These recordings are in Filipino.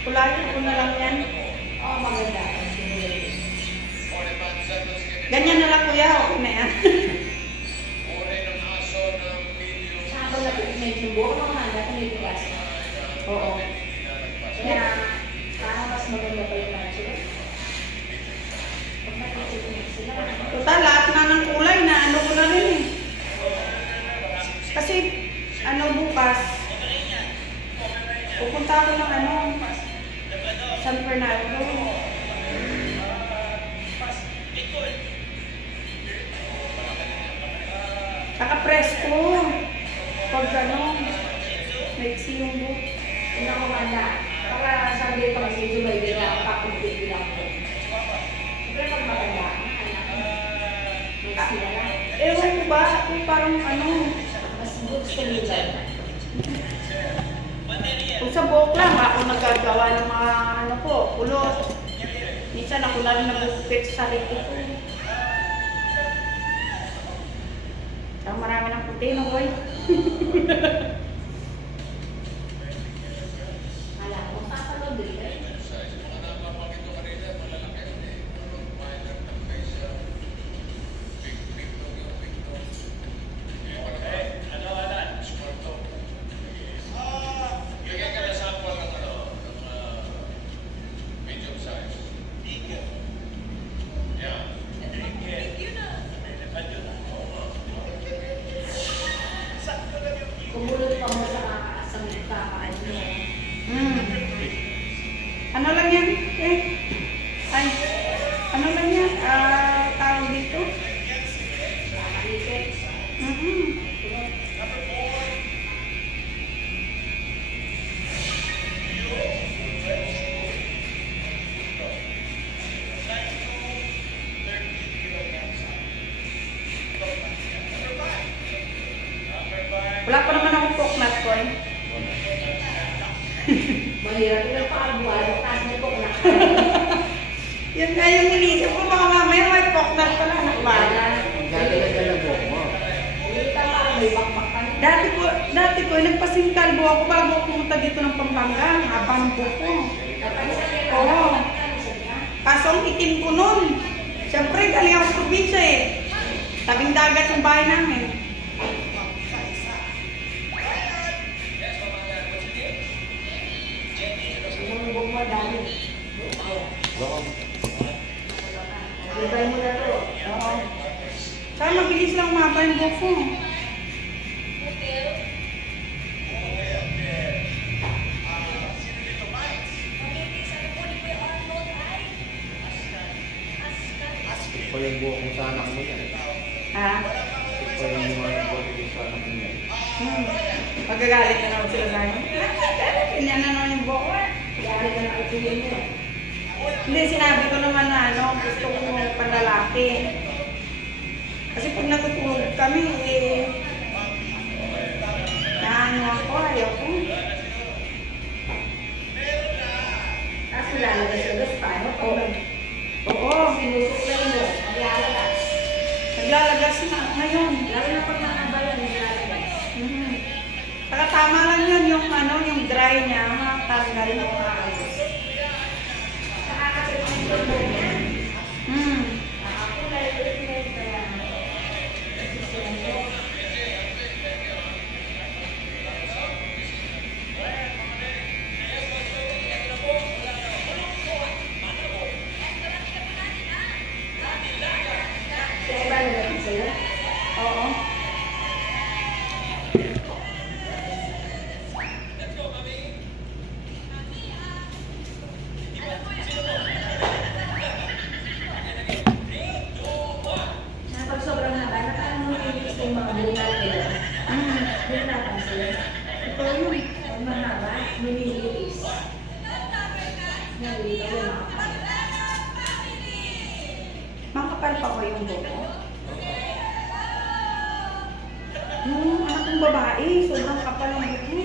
Kulayan ko na lang yan. Oo, maganda. Ganyan na lang kuya, okay na yan. Saka na may subo, mga handa, may bigas. Oo. Kaya, parang mas maganda pa yung lunch. Pag nakikita sila. Total, lahat na ng kulay na ano ko na rin eh. Kasi, ano bukas, pupunta ako ng ano, San Fernando. Naka-presko. Pag ano, maiksi yung book. Hindi ako handa. Para sabi ko kasi July, hindi na pakumpit lang ko. Siyempre pag maganda, may sila lang. Ewan ko ba, ako parang ano, Mas good sa nila. kung sa buhok lang, ako nagagawa ng mga ano ko, kulot. Minsan ako na rin nabukit sa sarili ko. Saka marami ng puti, no boy? Alam mo, papanood din kayo. Kumulot pa mo sa kakaan mo. Ano lang yan? Eh? Ay, ano lang yan? Tawag dito? Nakakalitit. Wala pa naman akong poknat ko eh. Mahirap yung pakabuhan. Tapos may kuknak. Yun nga yung inisip ko, baka mamaya may poknat pala anak ba? Hindi ka parang may bakbak ka. Dati ko, nagpasingkalbo ako bago ako pumunta dito ng Pampanga. Haba ng buko. Oo. Kaso ang itim ko nun. Siyempre, galing ako sa probinsya eh. Tabing dagat yung bahay namin. Sinunubog mo dami. Ibay mo na to. Oo. Saka mabilis lang umaba yung buko. Ito yung buhok mo sa anak mo yan. Ha? Ito yung mga buhok mo sa anak mo yan. Magagalit na naman sila sa akin. Ganyan na naman yung buko. Yari ka na kutuloy niya. Hindi, sinabi ko naman na ano, gusto ko panlalaki. Kasi pag natutulog kami, eh, naano ako, ayaw ko. Tapos lalabas sa dos, paano? Oo, Sinusuklay mo. Naglalabas. naglalagas na ngayon. Lalo na pag nakabayan, naglalabas. Saka tama lang yun, yung ano, yung dry niya, makatanggal mo. Nakaka-treatment ko niya. Nakakulay treatment kaya. Kaya ba nalapit sa'yo? Oo. Pag sobrang haba, na parang nililis yung mga bulinal nila. Hindi na napansin. Ito yun. Pag mahaba, nililis. Nalilito yung mga kapal. Makapal pa ko yung buko. Yung anak kong babae, sobrang kapal ang buko.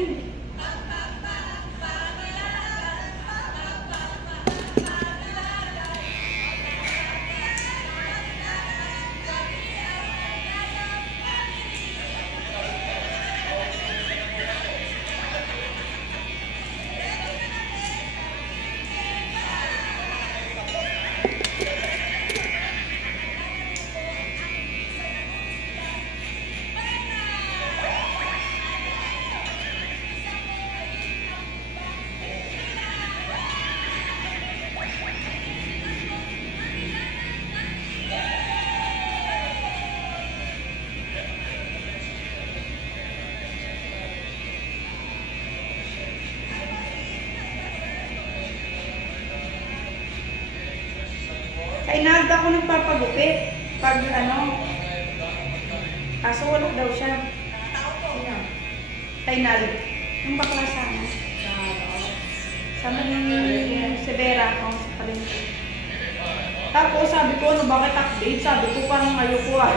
Kay Nald ako nagpapagupit. Pag ano, kaso wala daw siya. Sino? Kay Nald. Yung bakla sana. Oo. Sama ng Severa ako sa palengke. Tapos sabi ko, ano bakit update? Sabi ko parang ayoko ah.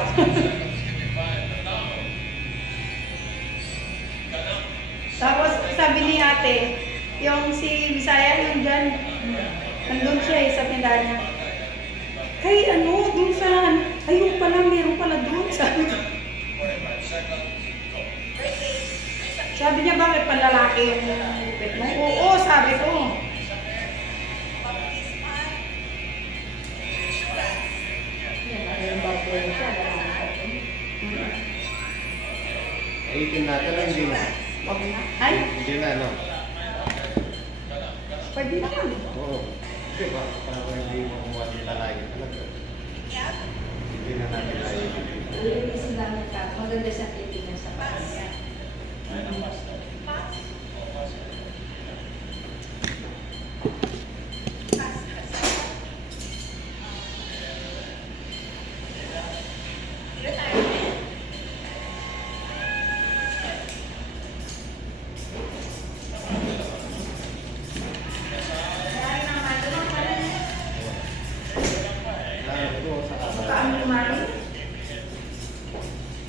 Tapos sabi ni ate, yung si Bisaya yung dyan, nandun siya sa tindahan niya. Kay ano, dun sa, ayun pala, meron pala dun. Sabi ko. Sabi niya, bakit panlalaki yung gupit mo? Oo, sabi ko. Yan, ano yung baboy siya, wala na ako. 18 natin lang, hindi na. Wag na. Ay, Hindi na, no? pwede naman. Oo. Kasi ba, parang hindi mo kumuha ng talaga talaga. Hindi na natin tayo. Lilinisin namin ka. Maganda siyang titingnan sa pamilya. Ito sa Saan mo mali?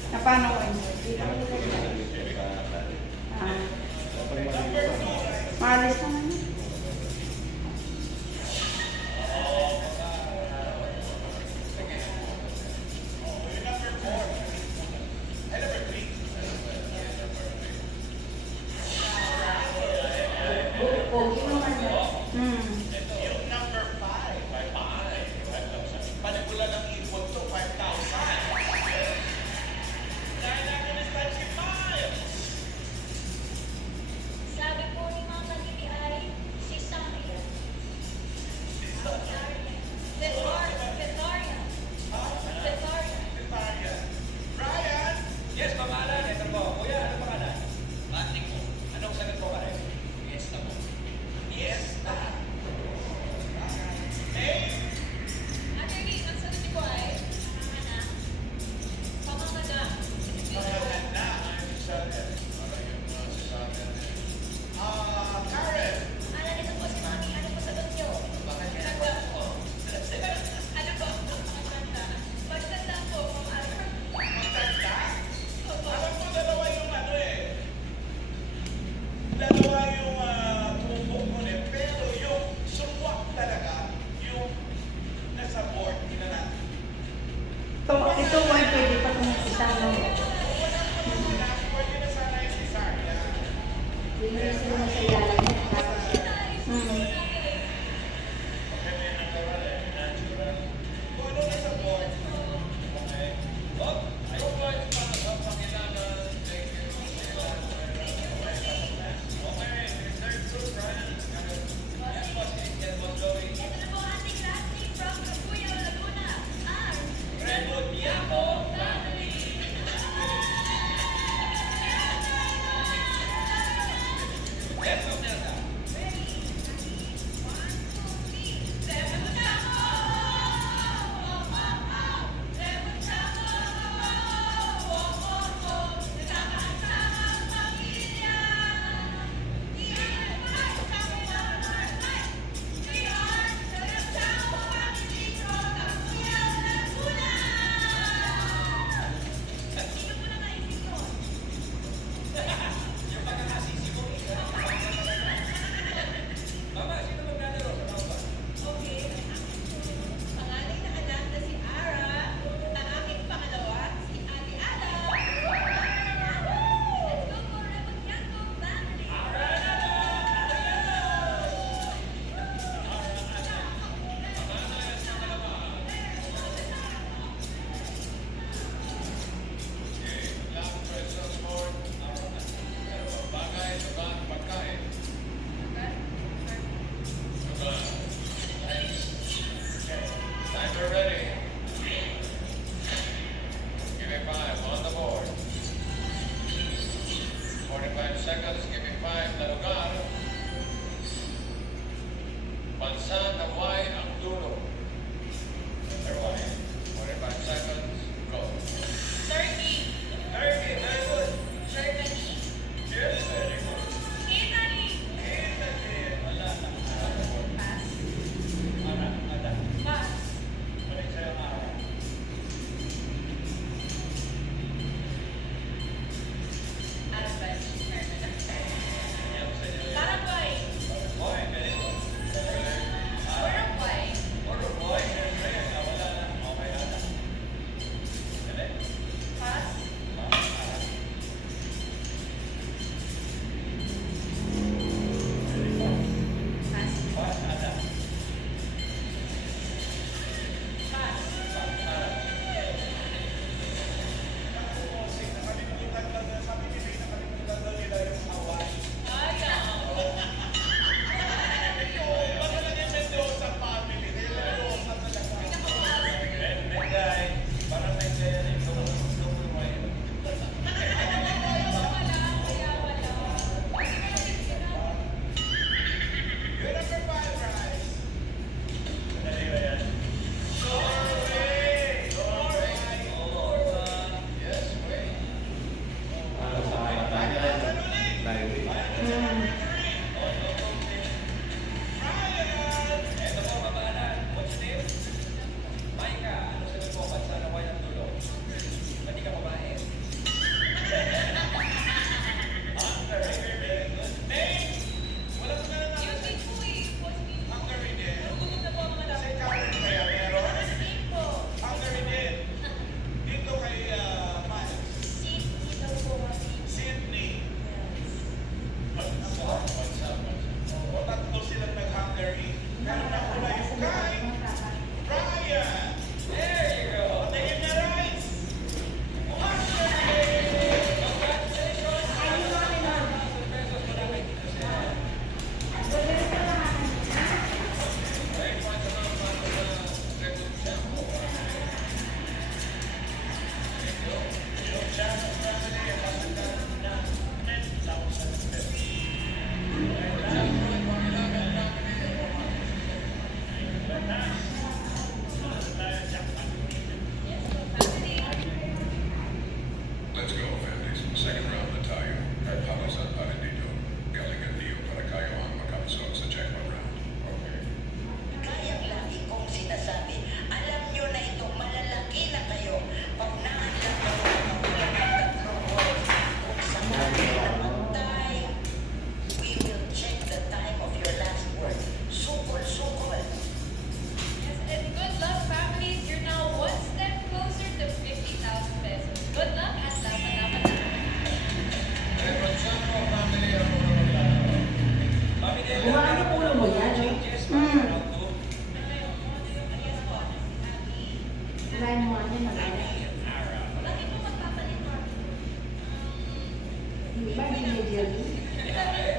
Na paano ko yun?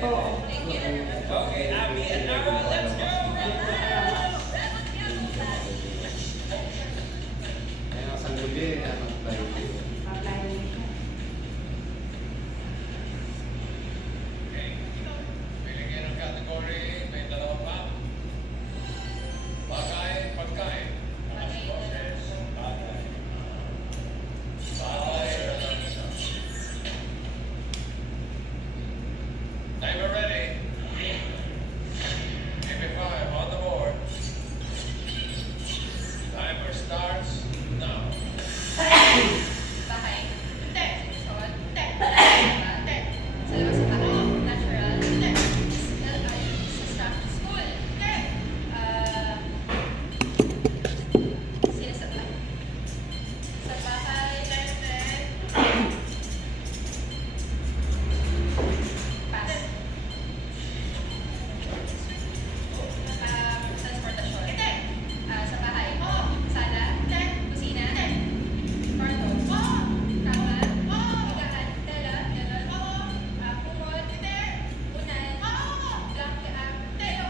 Oo. Kaya sa gabi, ano tayo? Apply. Binigyan ng category, may dalawa pa. Bagay, pagkain. Mas boses, bagay. Bagay. Timer ready. MP5 on the board. Timer starts now. Bahay. Hindi. Sinusuot. Hindi. Hindi. Sa labas sa bahay. Natural. Hindi. Sa staff school. Hindi. Sino sa bahay? Sa bahay. Hindi. Pass. Transportasyon. Hindi. Sa bahay. Sala. Hindi. Kusina. Hindi. Kwarto. Tama. Higaan. Tela. Galon. Kumot. Unan. Telo.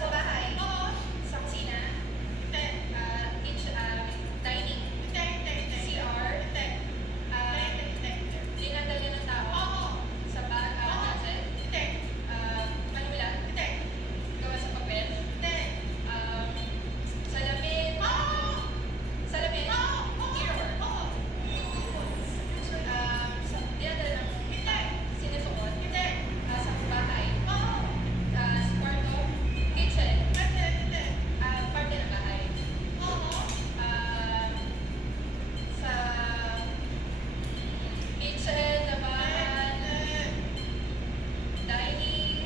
Sa bahay. Sa kusina. Dining. CR. Dinadalyan ng tao. Sa closet. Manula. Gawa sa papel. Salamin. Salamin. Mirror. Dinadala ng sinusuot. Sa bahay. Sa kwarto. Kitchen. Parte ng bahay. Sa kitchen, labahan. Dining.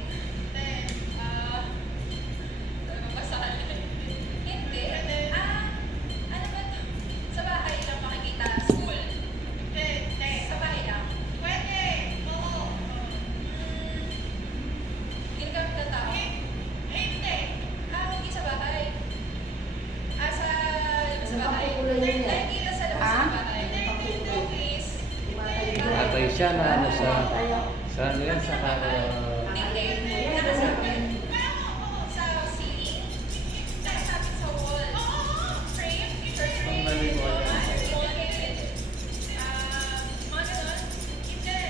Basahan. Hindi. Ano ba ito? Sa bahay lang makikita. School. Sa bahay lang. Ginagamit ng tao. Hindi. Hindi sa bahay. Sa labas sa bahay. Nakikita sa labas sa bahay. Office. Matay siya na ano sa ano yan, sa Hindi. Nakasabit. Sa ceiling. Nakasabit sa wall. Frame. Curtain. Wallpaper. Mga ganon. Hindi.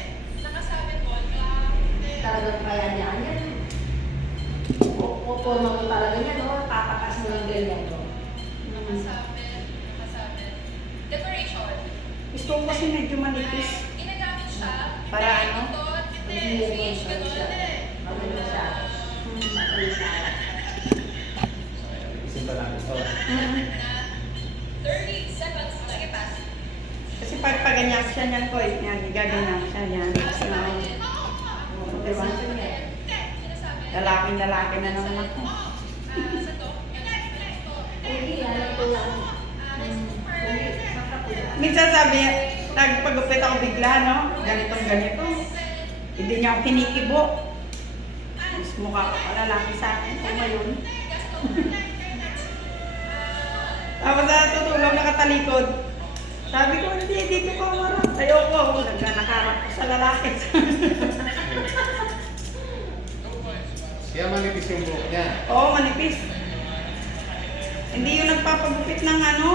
Nakasabit wall clock. Talagang kaya niya yan. O mo talaga niya, no? Tatakas mo ng ganyan, no? Nakasabit. Decoration. Gusto ko kasi medyo manipis. Ginagamit siya. Para ano? Ito, Hindi fish, mo siya. Ano siya? Ano siya? Isin pa lang ito. na 30 seconds. Sige, pass. Kasi pag paganyan siya niyan ko, yan, gaganyan siya yan. Sa bahay din. Diba? Hindi. Sinasabi. Lalaki na naman ako. Sa to. Hindi, alam ko lang. Minsan sabi, nagpagupit ako bigla, no? Ganitong ganito. Hindi niya ako kinikibo. Mas mukha ka pa lalaki sa akin kung ngayon. Tapos natutulog, nakatalikod. Sabi ko, hindi, dito ko umarap. Ayoko ako, nagkanakarap ko sa lalaki. Siya manipis yung buhok niya. Oo, manipis. Hindi yung nagpapagupit ng ano,